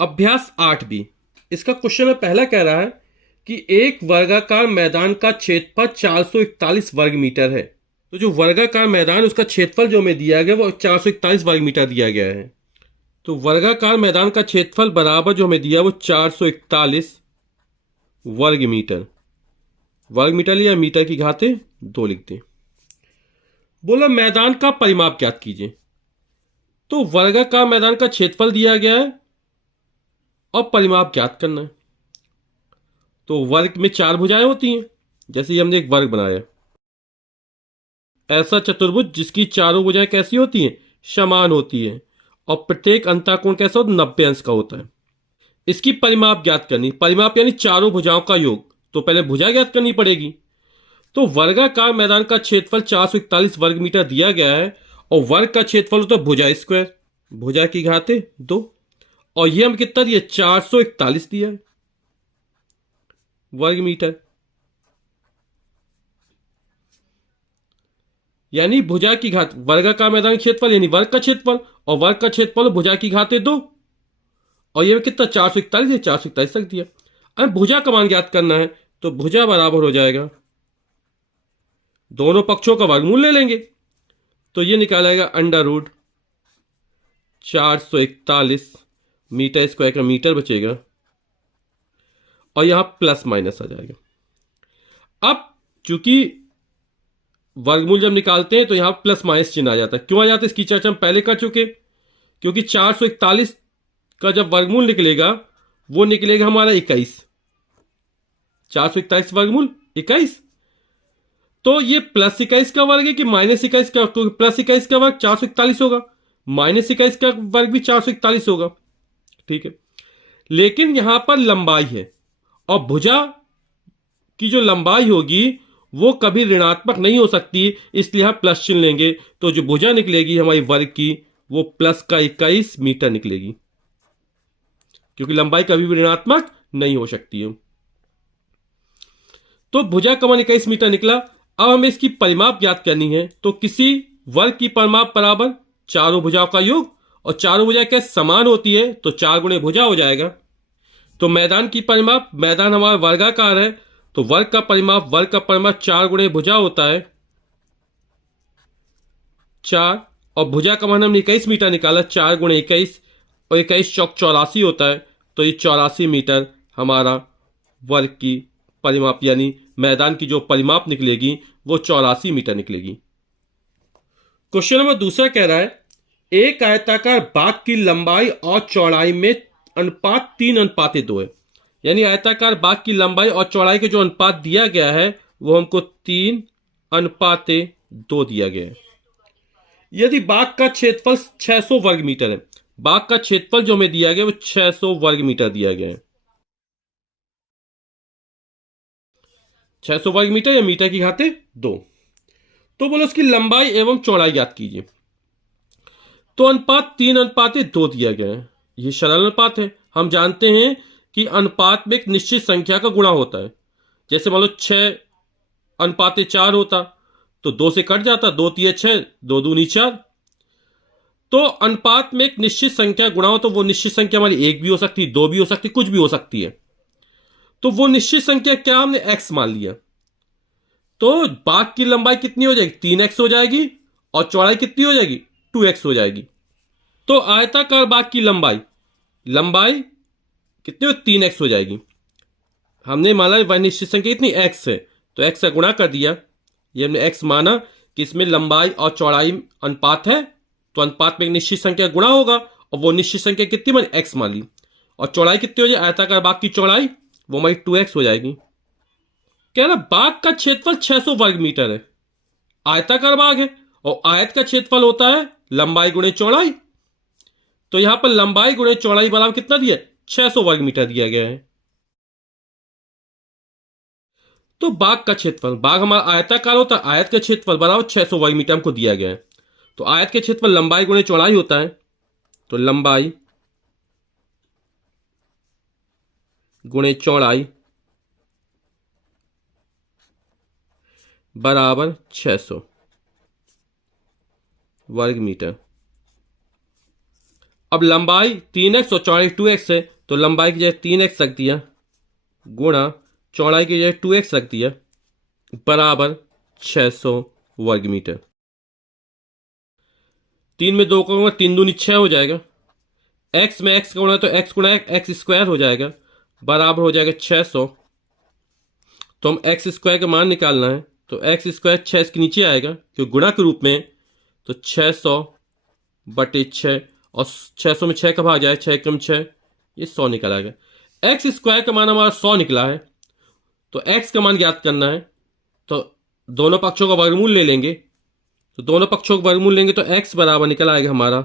अभ्यास 8B। इसका क्वेश्चन में पहला कह रहा है कि एक वर्गाकार मैदान का क्षेत्रफल 441 वर्ग मीटर है। तो जो वर्गाकार मैदान उसका क्षेत्रफल जो हमें दिया गया वो 441 वर्ग मीटर दिया गया है। तो वर्गाकार मैदान का क्षेत्रफल बराबर जो हमें दिया वो 441 वर्ग मीटर। वर्ग मीटर लिया, मीटर की घाते 2 लिखते। बोला मैदान का परिमाप ज्ञात कीजिए। तो वर्गाकार मैदान का क्षेत्रफल दिया गया है और परिमाप ज्ञात करना है। तो वर्ग में 4 भुजाएं होती हैं। जैसे ही हमने एक वर्ग बनाया, ऐसा चतुर्भुज जिसकी चारों भुजाएं कैसी होती हैं, समान होती हैं, और प्रत्येक अंतःकोण कैसा होता है, 90 अंश का होता है। इसकी परिमाप ज्ञात करनी। परिमाप यानी चारों भुजाओं का योग। तो पहले भुजा ज्ञात करनी पड़ेगी। तो वर्गाकार मैदान का क्षेत्रफल 441 वर्ग मीटर दिया गया है और वर्ग का क्षेत्रफल होता है भुजा स्क्वायर, भुजा की घाते 2। और ये हम कितना दिया, 441 दिया है वर्ग मीटर। यानी भुजा की घात, वर्गाकार मैदान का क्षेत्रफल यानी वर्ग का क्षेत्रफल, और वर्ग का क्षेत्रफल भुजा की घाते 2। और ये कितना 441 है, 441 तक दिया। अब भुजा का मान ज्ञात करना है। तो भुजा बराबर हो जाएगा, दोनों पक्षों का वर्गमूल ले लेंगे। तो ये निकालेगा अंडर रूट 441 मीटर स्क्वायर का मीटर बचेगा, और यहां प्लस माइनस आ जाएगा। अब चूंकि वर्गमूल जब निकालते हैं तो यहां प्लस माइनस चिन्ह आ जाता है। क्यों आ जाता है इसकी चर्चा हम पहले कर चुके। क्योंकि 441 का जब वर्गमूल निकलेगा वो निकलेगा हमारा 21। 441 वर्गमूल 21। तो ये प्लस 21 का वर्ग है कि माइनस 21 का। तो प्लस 21 का वर्ग 441 होगा, माइनस 21 का वर्ग भी 441 होगा। ठीक है, लेकिन यहां पर लंबाई है और भुजा की जो लंबाई होगी वो कभी ऋणात्मक नहीं हो सकती, इसलिए हम प्लस चिन्ह लेंगे। तो जो भुजा निकलेगी हमारी वर्ग की वो प्लस का 21 मीटर निकलेगी, क्योंकि लंबाई कभी भी ऋणात्मक नहीं हो सकती है। तो भुजा का मान 21 मीटर निकला। अब हमें इसकी परिमाप ज्ञात करनी है। तो किसी वर्ग की परिमाप बराबर चारों भुजाओं का योग, और चारों भुजाएं कैसे समान होती है, तो 4 गुणे भुजा हो जाएगा। तो मैदान की परिमाप, मैदान हमारा वर्गाकार है तो वर्ग का परिमाप 4 गुणे भुजा होता है 4। और भुजा का मान हमने 21 मीटर निकाला, 4 गुणे 21, और 21 चौक 84 होता है। तो ये 84 मीटर हमारा वर्ग की परिमाप यानी मैदान की जो परिमाप निकलेगी वो 84 मीटर निकलेगी। क्वेश्चन नंबर दूसरा कह रहा है एक आयताकार बाग की लंबाई और चौड़ाई में अनुपात 3:2 है। यानी आयताकार बाग की लंबाई और चौड़ाई के जो अनुपात दिया गया है वो हमको 3:2 दिया गया है। यदि बाग का क्षेत्रफल 600 वर्ग मीटर है, बाग का क्षेत्रफल जो हमें दिया गया वो 600 वर्ग मीटर दिया गया है। 600 वर्ग मीटर या मीटर की घाते 2। तो बोलो उसकी लंबाई एवं चौड़ाई ज्ञात कीजिए। तो अनुपात 3:2 दिया गया है। यह सरल अनुपात है। हम जानते हैं कि अनुपात में एक निश्चित संख्या का गुणा होता है। जैसे मान लो 6:4 होता तो 2 से कट जाता, 2 तिया 6, 2 दूनी 4। तो अनुपात में एक निश्चित संख्या गुणा हो तो वो निश्चित संख्या हमारी 1 भी हो सकती है, 2 भी हो सकती है, कुछ भी हो सकती है। तो वो निश्चित संख्या क्या हमने x मान लिया। तो बाग की लंबाई कितनी हो जाएगी, 3x हो जाएगी, और चौड़ाई कितनी हो जाएगी, 2x हो जाएगी। तो आयताकार बाग की लंबाई कितनी हो, 3x हो जाएगी। हमने माना वह निश्चित संख्या कितनी x है, तो x का गुणा कर दिया। ये हमने x माना कि इसमें लंबाई और चौड़ाई अनुपात है, तो अनुपात में एक निश्चित संख्या गुणा होगा, और वो निश्चित संख्या कितनी मैंने x मान ली। और चौड़ाई कितनी हो जाए, आयताकार बाग की चौड़ाई वो हमारी 2x हो जाएगी। कह रहा बाग का क्षेत्रफल 600 वर्ग मीटर है, आयताकार बाग है, और आयत का क्षेत्रफल होता है लंबाई गुणे चौड़ाई। तो यहां पर लंबाई गुणे चौड़ाई बराबर कितना दिया, 600 वर्ग मीटर दिया गया है। तो बाग का क्षेत्रफल, बाग हमारा आयताकार होता है, आयत का क्षेत्रफल बराबर 600 वर्ग मीटर हमको दिया गया है। तो आयत के क्षेत्रफल लंबाई गुणे चौड़ाई होता है। तो लंबाई गुणे चौड़ाई बराबर 600 वर्ग मीटर। अब लंबाई 3x और चौड़ाई 2x है, तो लंबाई की जगह 3x रख दिया गुणा चौड़ाई की जगह 2x रख दिया बराबर 600 वर्ग मीटर। 3 में 2 का गुणा 3 दूनी 6 हो जाएगा। x में x का गुणा तो x गुणा x स्क्वायर हो जाएगा बराबर हो जाएगा 600। तो हम x स्क्वायर का मान निकालना है, तो x स्क्वायर 6 इसके नीचे आएगा क्योंकि गुणा के रूप में, तो 600 बटे 6 और 600 में 6 का भाग जाए, 6 कम 6 ये 100 निकल आएगा। एक्स स्क्वायर का मान हमारा 100 निकला है, तो x का मान ज्ञात करना है, तो दोनों पक्षों का वर्गमूल ले लेंगे। तो दोनों पक्षों का वर्गमूल लेंगे तो x बराबर निकल आएगा हमारा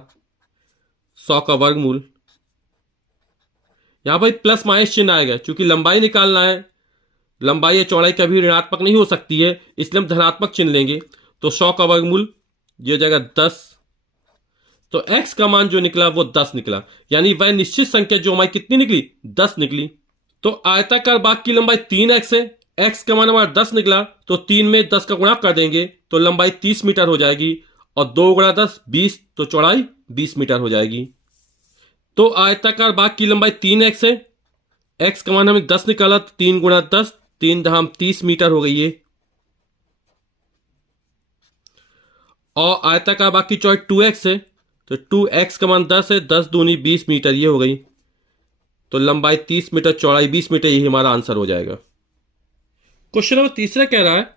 100 का वर्गमूल। यहां पर प्लस माइनस चिन्ह आएगा क्योंकि लंबाई निकालना है, लंबाई या चौड़ाई कभी ऋणात्मक नहीं हो सकती है, इसलिए हम धनात्मक चिन्ह लेंगे। तो 100 का वर्गमूल ये हो जाएगा 10। तो x का मान जो निकला वो 10 निकला, यानी वह निश्चित संख्या जो हमारी कितनी निकली, 10 निकली। तो आयताकार बाग की लंबाई 3x है, x का मान हमारा 10 निकला, तो 3 में 10 का गुणा कर देंगे तो लंबाई 30 मीटर हो जाएगी और 2 गुणा 10 20, तो चौड़ाई 20 मीटर हो जाएगी। तो आयताकार बाग की लंबाई 3x है, x का मान हमें 10 निकाला, तो 3 गुणा 10 3 धाम 30 मीटर हो गई है। और आयताकार बाग की चौड़ाई 2x है, तो 2x का मान 10 है, 10 दूनी 20 मीटर ये हो गई। तो लंबाई 30 मीटर चौड़ाई 20 मीटर, यही हमारा आंसर हो जाएगा। क्वेश्चन नंबर तीसरा कह रहा है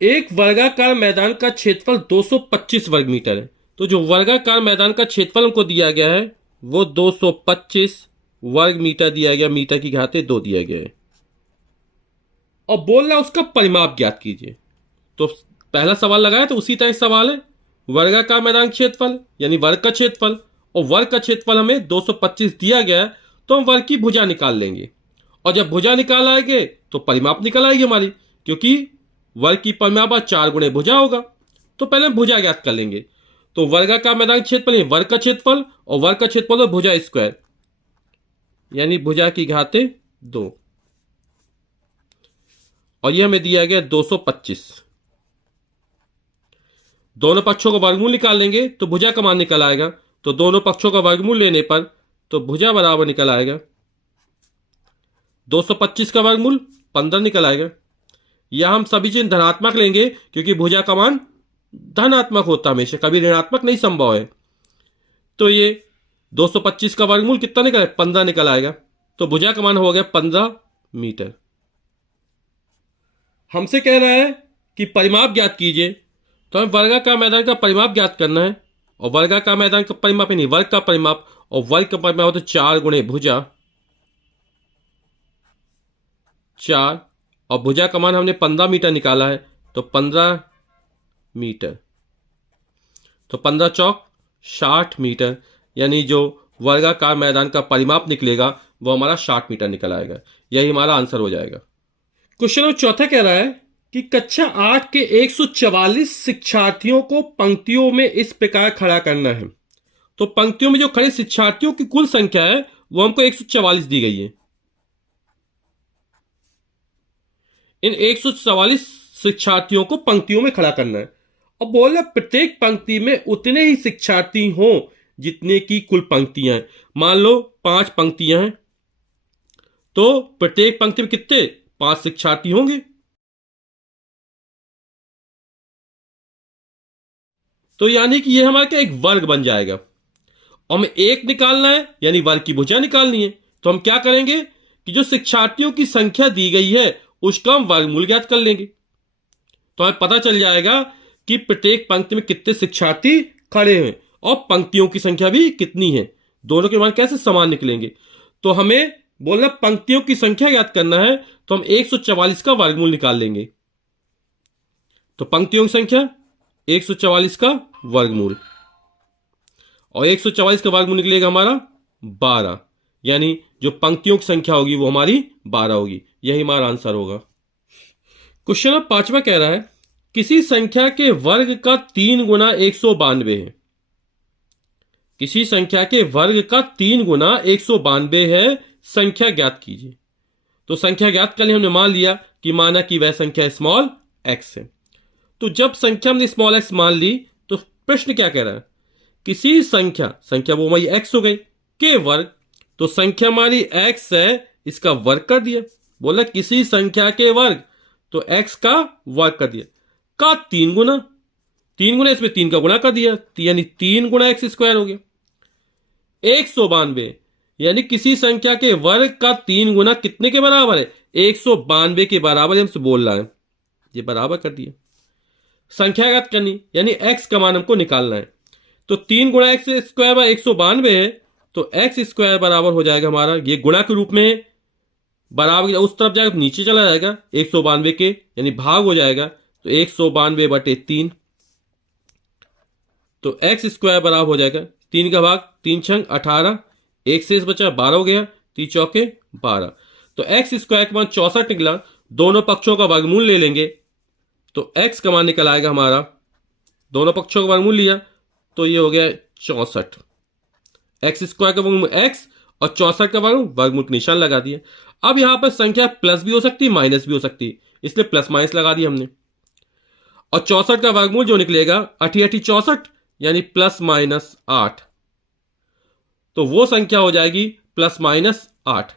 एक वर्गाकार मैदान का क्षेत्रफल 225 वर्ग मीटर है। तो जो वर्गाकार मैदान का क्षेत्रफल हमको दिया गया है वो 225 वर्ग मीटर दिया गया, मीटर की घाते 2 दिया गया है, और बोल रहा उसका परिमाप ज्ञात कीजिए। तो पहला सवाल लगाया तो उसी तरह सवाल है, वर्गाकार मैदान क्षेत्रफल यानी वर्ग का क्षेत्रफल, और वर्ग का क्षेत्रफल हमें 225 दिया गया है, तो हम वर्ग की भुजा निकाल लेंगे, और जब भुजा निकाल आएंगे तो परिमाप निकल आएगी हमारी, क्योंकि वर्ग की परिमाप 4 गुणे भुजा होगा। तो पहले हम भुजा ज्ञात कर लेंगे। तो वर्गाकार मैदान क्षेत्रफल वर्ग का क्षेत्रफल और वर्ग का क्षेत्रफल भुजा स्क्वायर, यानी भुजा की घाते 2, और यह हमें दिया गया 225। दोनों पक्षों का वर्गमूल निकाल लेंगे तो भुजा का मान निकल आएगा। तो दोनों पक्षों का वर्गमूल लेने पर तो भुजा बराबर निकल आएगा 225 का वर्गमूल 15 निकल आएगा। या हम सभी चिन्ह धनात्मक लेंगे क्योंकि भुजा का मान धनात्मक होता हमेशा, कभी ऋणात्मक नहीं संभव है। तो ये 225 का वर्गमूल कितना निकला, 15 निकल आएगा। तो भुजा का मान हो गया 15 मीटर। हमसे कह रहा है कि परिमाप ज्ञात कीजिए, तो हमें वर्गाकार मैदान का परिमाप ज्ञात करना है, और वर्गाकार मैदान का परिमाप यानी वर्ग का परिमाप, और वर्ग का परिमाप होता है 4 गुणे भुजा 4, और भुजा का मान हमने 15 मीटर निकाला है, तो 15 मीटर, तो 15 चौक 60 मीटर, यानी जो वर्गाकार मैदान का परिमाप निकलेगा वो हमारा 60 मीटर निकल आएगा। यही हमारा आंसर हो जाएगा। क्वेश्चन नंबर चौथा कह रहा है कि कक्षा 8 के 144 शिक्षार्थियों को पंक्तियों में इस प्रकार खड़ा करना है। तो पंक्तियों में जो खड़े शिक्षार्थियों की कुल संख्या है वो हमको 144 दी गई है। इन 144 शिक्षार्थियों को पंक्तियों में खड़ा करना है, और बोला प्रत्येक पंक्ति में उतने ही शिक्षार्थी हों जितने की कुल पंक्तियां हैं। मान लो 5 पंक्तियां हैं, तो प्रत्येक पंक्ति में कितने 5 शिक्षार्थी होंगे। तो यानी कि यह हमारा क्या एक वर्ग बन जाएगा, और हमें एक निकालना है यानी वर्ग की भुजा निकालनी है। तो हम क्या करेंगे कि जो शिक्षार्थियों की संख्या दी गई है उसका हम वर्गमूल ज्ञात कर लेंगे, तो हमें पता चल जाएगा कि प्रत्येक पंक्ति में कितने शिक्षार्थी खड़े हैं और पंक्तियों की संख्या भी कितनी है। दोनों के मान कैसे समान निकलेंगे। तो हमें बोलना पंक्तियों की संख्या ज्ञात करना है, तो हम 144 का वर्गमूल निकाल लेंगे। तो पंक्तियों की संख्या 144 का वर्गमूल, और 144 का वर्गमूल निकलेगा हमारा 12, यानी जो पंक्तियों की संख्या होगी वो हमारी 12 होगी। यही हमारा आंसर होगा। क्वेश्चन नंबर 5वां कह रहा है किसी संख्या के वर्ग का 3 गुना 192 है। किसी संख्या के वर्ग का 3 गुना 192 है, संख्या ज्ञात कीजिए। तो संख्या ज्ञात करने हमने मान लिया कि माना कि वह संख्या स्मॉल x है। तो जब संख्या हमने स्मॉल x मान ली तो प्रश्न क्या कह रहा है, किसी संख्या वो हमारी x हो गई, के वर्ग, तो संख्या हमारी x है, इसका वर्ग कर दिया। बोला किसी संख्या के वर्ग, तो x का वर्ग कर दिया, का 3 गुना, 3 गुना इसमें 3 का गुणा कर दिया, यानी 3 गुना एक्स स्क्वायर हो गया। 192 यानी किसी संख्या के वर्ग का 3 गुना कितने के बराबर है? 192 के बराबर हमसे बोल रहा है, ये बराबर कर दिया। संख्यागत करनी यानी x का मान हमको निकालना है, तो 3 गुणा एक्स स्क्वायर बाय 192 है, तो एक्स स्क्वायर बराबर हो जाएगा हमारा, ये गुणा के रूप में बराबर उस तरफ जाएगा तो नीचे चला जाएगा 192 के, यानी भाग हो जाएगा, तो 192/3, तो एक्स स्क्वायर बराबर हो जाएगा 3 का भाग 3 छंग 18, एक शेष बचा 12 हो गया, 3 चौके 12, तो एक्स स्क्वायर का मान 64 निकला। दोनों पक्षों का वर्गमूल ले लेंगे, तो एक्स का मान निकल आएगा हमारा, दोनों पक्षों का वर्गमूल लिया तो ये हो गया 64, एक्स स्क्वायर का वर्गमूल एक्स और 64 का वर्गमूल का निशान लगा दिया। अब यहां पर संख्या प्लस भी हो सकती है माइनस भी हो सकती है, इसलिए प्लस माइनस लगा दिया हमने, और 64 का वर्गमूल जो निकलेगा 88 64 यानी +-8, तो वो संख्या हो जाएगी +-8।